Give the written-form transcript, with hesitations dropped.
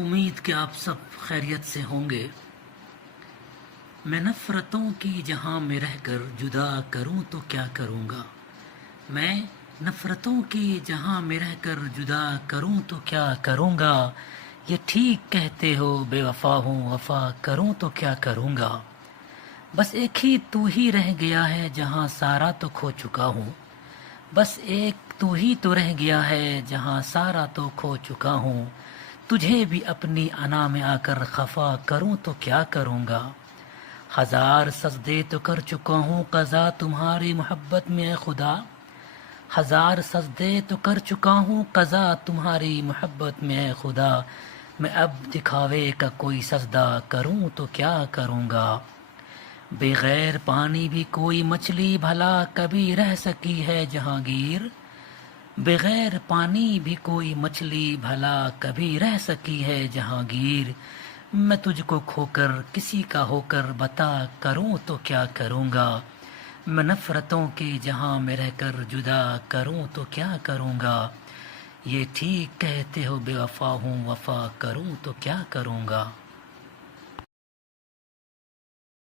امید کہ آپ سب خیریت سے ہوں گے۔ میں نفرتوں کی جہاں میں رہ کر جدا کروں تو کیا کروں گا، میں نفرتوں کی جہاں میں رہ کر جدا کروں تو کیا کروں گا، یہ ٹھیک کہتے ہو بے وفا ہوں وفا کروں تو کیا کروں گا، بس ایک ہی تو ہی رہ گیا ہے جہاں سارا تو کھو چکا ہوں، بس ایک تو ہی تو رہ گیا ہے جہاں سارا تو کھو چکا ہوں، تجھے بھی اپنی انا میں آ کر خفا کروں تو کیا کروں گا، ہزار سجدے تو کر چکا ہوں قضا تمہاری محبت میں اے خدا، ہزار سجدے تو کر چکا ہوں قضا تمہاری محبت میں اے خدا، میں اب دکھاوے کا کوئی سجدہ کروں تو کیا کروں گا، بغیر پانی بھی کوئی مچھلی بھلا کبھی رہ سکی ہے جہانگیر، بغیر پانی بھی کوئی مچھلی بھلا کبھی رہ سکی ہے جہانگیر، میں تجھ کو کھو کر کسی کا ہو کر بتا کروں تو کیا کروں گا، میں نفرتوں کی جہاں میں رہ کر جدا کروں تو کیا کروں گا، یہ ٹھیک کہتے ہو بے وفا ہوں وفا کروں تو کیا کروں گا۔